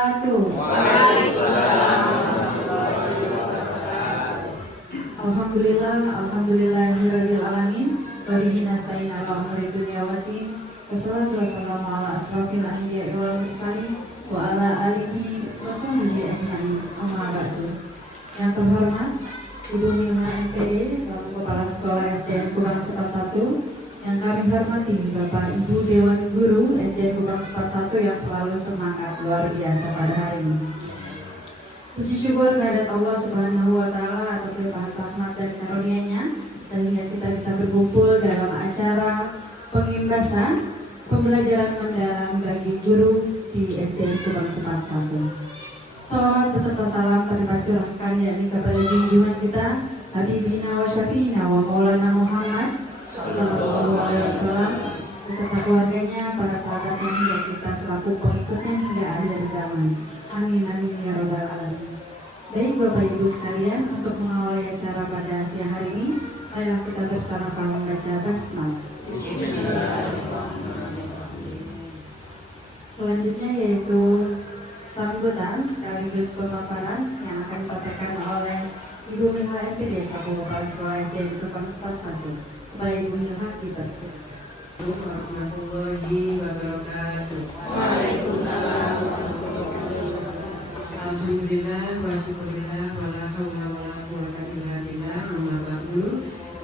wabarakatuh. Alhamdulillahirabbil alamin. Wa bihi nasta'in 'ala umuri dunya waddin. Wassalatu wassalamu ala asrofil anbiya'i wal mursalin wa ala alihi wa sahbihi ajma'in. Amma ba'du. Yang terhormat Ibu Milha MPD selaku Kepala Sekolah SDN Kubang Sepat 1. Yang kami hormati Bapak Ibu Dewan Guru SDN Kubang Sepat 1 yang selalu semangat luar biasa pada hari ini. Puji syukur kehadirat Allah Subhanahu wa Ta'ala atas limpahan rahmat dan karunia-Nya sehingga kita bisa berkumpul dalam acara pengimbasan pembelajaran mendalam bagi guru di SDN Kubang Sepat 1. Salawat beserta salam terima curahkan yakni kepada junjungan kita Habibina wa Syafiina wa Maulana Muhammad Sallallahu Alaihi Wasallam beserta keluarganya, para sahabatnya hingga kita selaku pengikutnya hingga akhir zaman. Amin amin ya robbal alamin. Baik Bapak Ibu sekalian, untuk mengawali acara pada siang hari ini, marilah kita bersama-sama membaca basmalah. Selanjutnya yaitu sambutan sekaligus pemaparan yang akan disampaikan oleh Ibu Milha MPD selaku Kepala Sekolah SDN Kubang Sepat 1. Kepada Ibu Milha dipersilakan. Warahmatullahi wabarakatuh. Waalaikumsalam. Alhamdulillah wa syukurillah wa la haula wa la quwwata illa billah. Amma ba'du.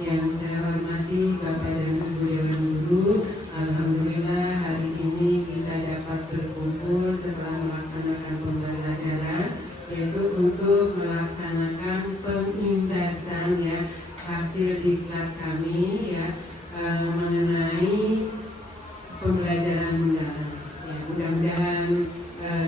Yang saya hormati Bapak dan Ibu Dewan Guru, alhamdulillah hari ini kita dapat berkumpul setelah melaksanakan pembelajaran, yaitu untuk melaksanakan pengimbasan ya hasil diklat kami ya mengenai pembelajaran mendalam. Ya, mudah-mudahan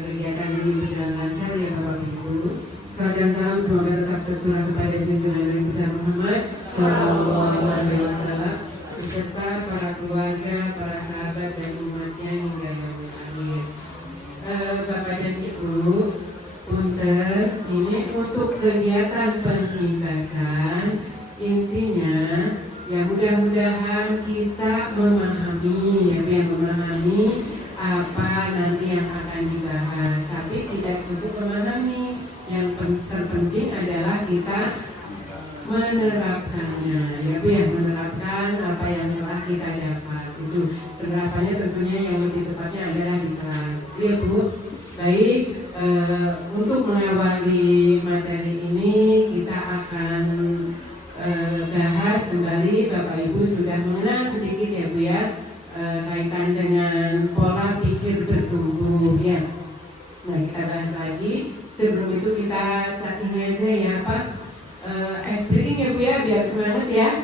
kegiatan ini berjalan lancar ya Bapak Ibu. Salam dan salam semoga tetap tercurah kepada junjungan Nabi besar Muhammad Sallallahu Alaihi Wasallam beserta para keluarga, para sahabat dan umatnya hingga yaumil akhir. Bapak dan Ibu, punten ini untuk kegiatan pengimbasan intinya ya mudah-mudahan kita memahami apa nanti yang akan dibahas, tapi tidak cukup memahami, yang terpenting adalah kita menerapkannya ya Bu ya, menerapkan apa yang telah kita dapat. Itu penerapannya tentunya yang lebih tepatnya adalah di kelas ya Bu. Baik, untuk mengawali materi ini kita akan bahas kembali. Bapak Ibu sudah mengenal sedikit ya Bu ya, kaitan dengan pola pikir bertumbuh ya. Nah kita bahas lagi. Sebelum itu kita saat ini aja ya Pak, ice breaking ya Bu ya, biar semangat ya.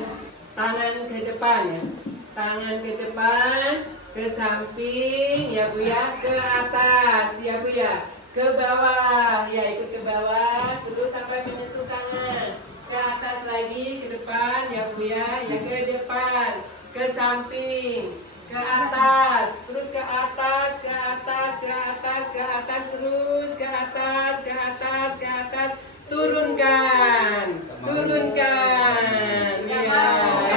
Tangan ke depan ya, tangan ke depan, ke samping ya Bu ya, ke atas ya Bu ya, ke bawah ya, ikut ke bawah terus sampai menyentuh tangan. Ke atas lagi, ke depan ya Bu ya, ya ke depan, ke samping, ke atas, terus ke atas, ke atas, ke atas, ke atas, terus ke atas, ke atas, ke atas, turunkan, turunkan, ya,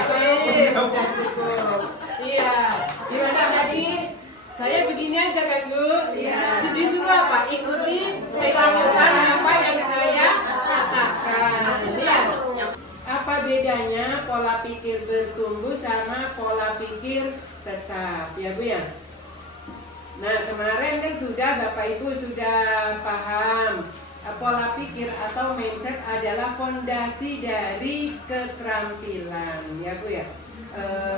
sip, udah cukup, iya, gimana tadi? Saya begini aja kan Bu? Iya. Disuruh apa? Ikuti, lakukan apa yang saya katakan. Ya. Apa bedanya pola pikir bertumbuh sama pola pikir tetap ya Bu ya? Nah kemarin kan sudah Bapak Ibu sudah paham pola pikir atau mindset adalah fondasi dari keterampilan ya Bu ya.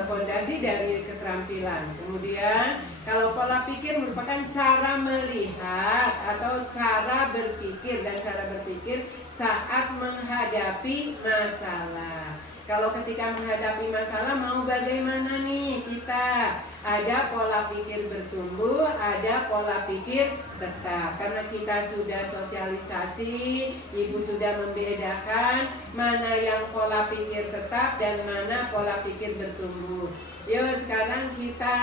Fondasi dari keterampilan. Kemudian kalau pola pikir merupakan cara melihat atau cara berpikir, dan cara berpikir saat menghadapi masalah. Kalau ketika menghadapi masalah mau bagaimana nih kita? Ada pola pikir bertumbuh, ada pola pikir tetap. Karena kita sudah sosialisasi, Ibu sudah membedakan mana yang pola pikir tetap dan mana pola pikir bertumbuh. Yuk sekarang kita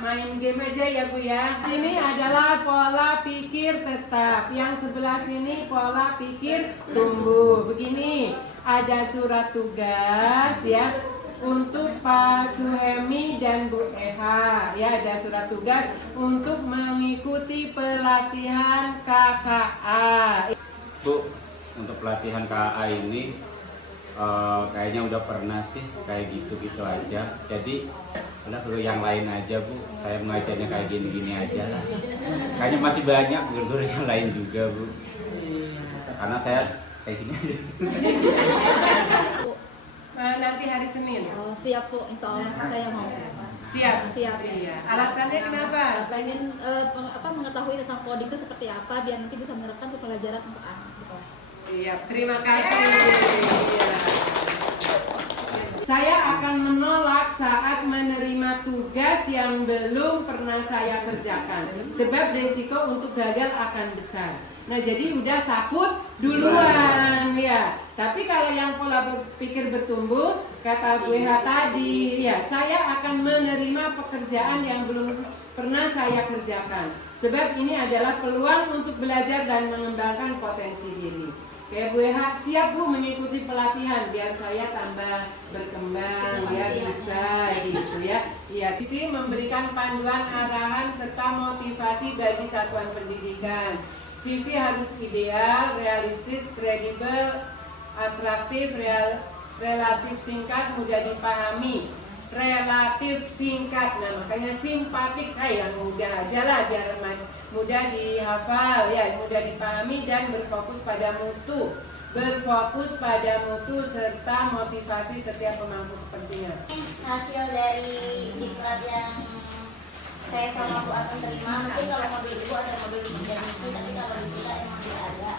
main game aja ya Bu ya. Ini adalah pola pikir tetap, yang sebelah sini pola pikir tumbuh. Begini, ada surat tugas ya. untuk Pak Suhemi dan Bu Eha, ya ada surat tugas untuk mengikuti pelatihan KKA. Bu, untuk pelatihan KKA ini kayaknya udah pernah sih kayak gitu-gitu aja. Jadi udah guru yang lain aja Bu, saya mengajarnya kayak gini-gini aja lah. Kayaknya masih banyak guru-guru yang lain juga Bu. Karena saya kayak gini aja. Nanti hari Senin. Oh, siap Bu, insya Allah saya mau. Siap. Siap. Iya. Alasannya kenapa? Pengen mengetahui tentang coding itu seperti apa biar nanti bisa menerapkan ke pelajaran untuk anak di kelas. Siap. Terima kasih. Iya. Saya akan menolak saat menerima tugas yang belum pernah saya kerjakan, sebab resiko untuk gagal akan besar. Nah, jadi udah takut duluan ya. Tapi kalau yang pola berpikir bertumbuh, kata Bu Eha tadi, ya saya akan menerima pekerjaan yang belum pernah saya kerjakan, sebab ini adalah peluang untuk belajar dan mengembangkan potensi diri. Kayak Bu Eha, siap Bu mengikuti pelatihan biar saya tambah berkembang, ya bisa gitu ya. Iya, visi memberikan panduan arahan serta motivasi bagi satuan pendidikan. Visi harus ideal, realistis, kredibel, atraktif, relatif singkat, mudah dipahami. Relatif singkat, nah makanya simpatik, saya mudah aja lah biar mudah dihafal, ya mudah dipahami dan berfokus pada mutu. Berfokus pada mutu serta motivasi setiap pemangku kepentingan. Hasil dari diklat yang saya sama Bu akan terima, mungkin kalau modul Ibu ada modul visi dan misi, tapi kalau di kita emang tidak ada.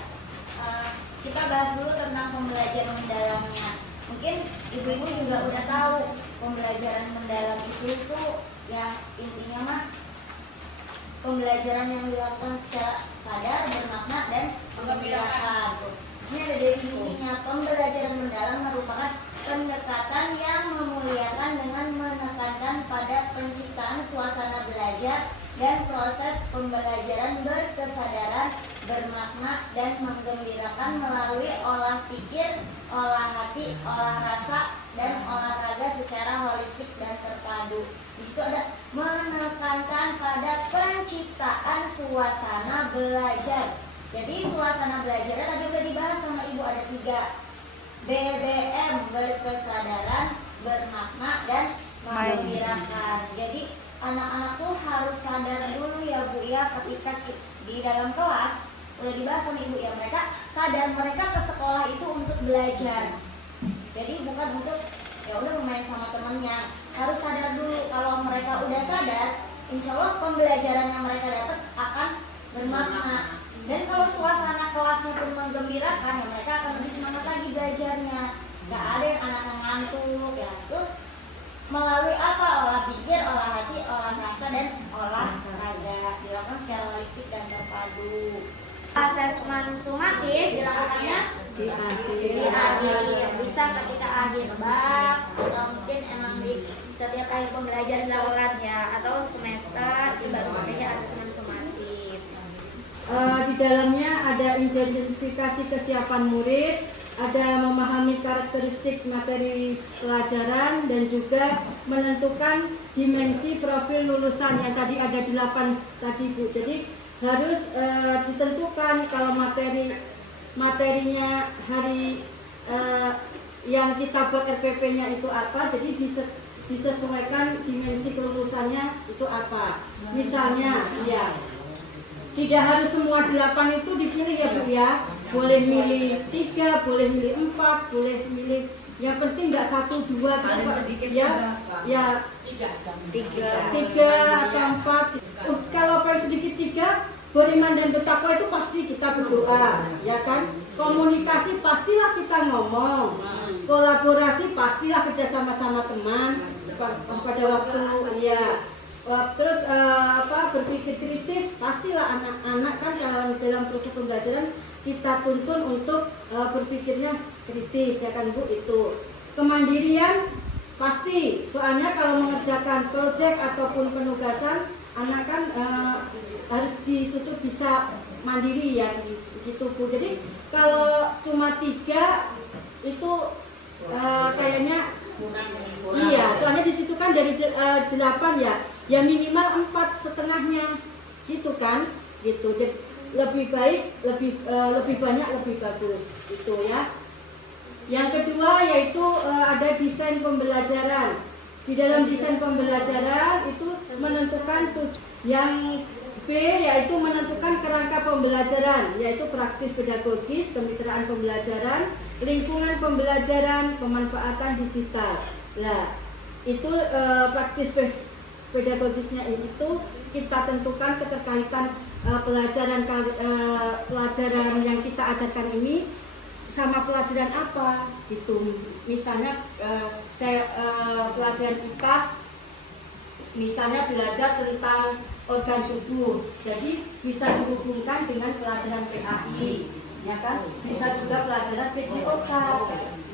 Kita bahas dulu tentang pembelajaran mendalamnya. Mungkin ibu-ibu juga udah tahu pembelajaran mendalam itu tuh yang intinya mah pembelajaran yang dilakukan secara sadar, bermakna dan menggembirakan. Di sini ada definisinya. Pembelajaran mendalam merupakan pendekatan yang memuliakan dengan menekankan pada penciptaan suasana belajar dan proses pembelajaran berkesadaran, bermakna dan menggembirakan melalui olah pikir, olah hati, olah rasa, dan olahraga secara holistik dan terpadu. Itu ada menekankan pada penciptaan suasana belajar. Jadi suasana belajar tadi udah dibahas sama Ibu, ada 3. BBM, berkesadaran, bermakna, dan menggembirakan. Jadi anak-anak tuh harus sadar dulu ya Bu ya, ketika di dalam kelas udah dibahas sama Ibu ya, mereka sadar mereka ke sekolah itu untuk belajar. Jadi bukan untuk ya udah main sama temennya. Harus sadar dulu. Kalau mereka udah sadar, insya Allah pembelajaran yang mereka dapat akan bermakna. Dan kalau suasana kelasnya pun menggembirakan, ya mereka akan lebih semangat lagi belajarnya. Gak ada yang anak yang ngantuk ya. Itu melalui apa? Olah pikir, olah hati, olah rasa, dan olahraga. Dilakukan secara holistik dan terpadu. Asesmen sumatif dilakukannya di akhir. Bisa ketika akhir bab, atau mungkin emang di setiap akhir pembelajaran dilakukan ya, atau semester baru makanya asesmen sumatif. Di dalamnya ada identifikasi kesiapan murid, ada memahami karakteristik materi pelajaran, dan juga menentukan dimensi profil lulusan yang tadi ada 8 tadi Bu. Jadi harus ditentukan kalau materinya hari yang kita buat RPP-nya itu apa, jadi disesuaikan dimensi kelulusannya itu apa. Misalnya ya tidak harus semua 8 itu dipilih ya Bu ya. Boleh milih 3, boleh milih 4, boleh milih, yang penting nggak 1, 2 gitu ya. Ya 3 atau 4. Kalau paling sedikit 3, beriman dan bertakwa itu pasti kita berdoa, ya kan? Komunikasi pastilah kita ngomong. Kolaborasi pastilah kerja sama-sama teman pada waktu ya. Terus berpikir kritis pastilah anak-anak kan dalam proses pembelajaran kita tuntun untuk berpikirnya kritis ya kan Bu itu. Kemandirian pasti, soalnya kalau mengerjakan proyek ataupun penugasan anak kan harus dituntut bisa mandiri ya gitu Bu. Jadi kalau cuma 3 itu kayaknya Iya, soalnya di situ kan dari 8 ya, ya minimal 4 setengahnya, gitu kan, gitu. Jadi lebih baik, lebih banyak, lebih bagus, gitu ya. Yang kedua yaitu ada desain pembelajaran. Di dalam desain pembelajaran itu menentukan yang B yaitu menentukan kerangka pembelajaran, yaitu praktis pedagogis, kemitraan pembelajaran, lingkungan pembelajaran, pemanfaatan digital. Nah, itu praktis pedagogisnya itu kita tentukan keterkaitan pelajaran yang kita ajarkan ini sama pelajaran apa gitu. Misalnya pelajaran IPAS misalnya belajar tentang organ tubuh, jadi bisa dihubungkan dengan pelajaran PAI, ya kan? Bisa juga pelajaran PJOK,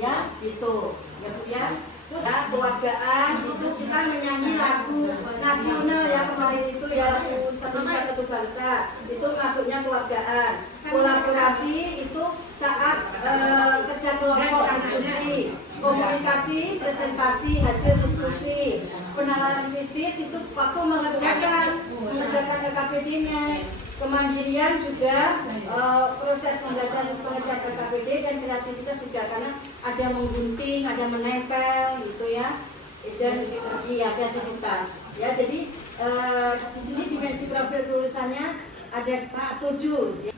ya gitu, ya Bu ya. Terus ya, kewargaan itu kita menyanyi lagu nasional ya kemarin itu ya, lagu Satu Nusa Satu Bangsa, itu masuknya kewargaan. Kolaborasi itu saat kerja kelompok diskusi, komunikasi, presentasi, hasil diskusi, penalaran kritis itu waktu mengerjakan KKPD-nya. Kemandirian juga proses pengerjaan KKPD dan kreativitas juga, karena ada menggunting, ada menempel gitu ya, dan iya kreativitas ya. Jadi di sini dimensi profil tulisannya ada 7.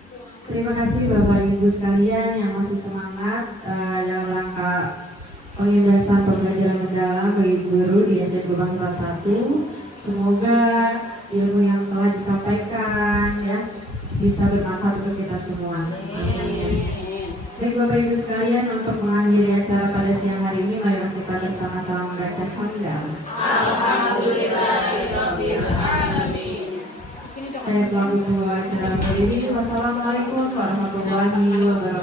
Terima kasih Bapak Ibu sekalian yang masih semangat dalam rangka pengembangan pembelajaran mendalam bagi guru di SMP Bangsa 1. Semoga ilmu yang telah disampaikan ya bisa bermanfaat untuk kita semua. Amin. Baik Bapak Ibu sekalian, untuk mengakhiri acara pada siang hari ini, marilah kita bersama-sama membaca hamdal. Alhamdulillahirabbil alamin. Saya selaku pembawa acara hari ini. Wassalamualaikum warahmatullahi wabarakatuh.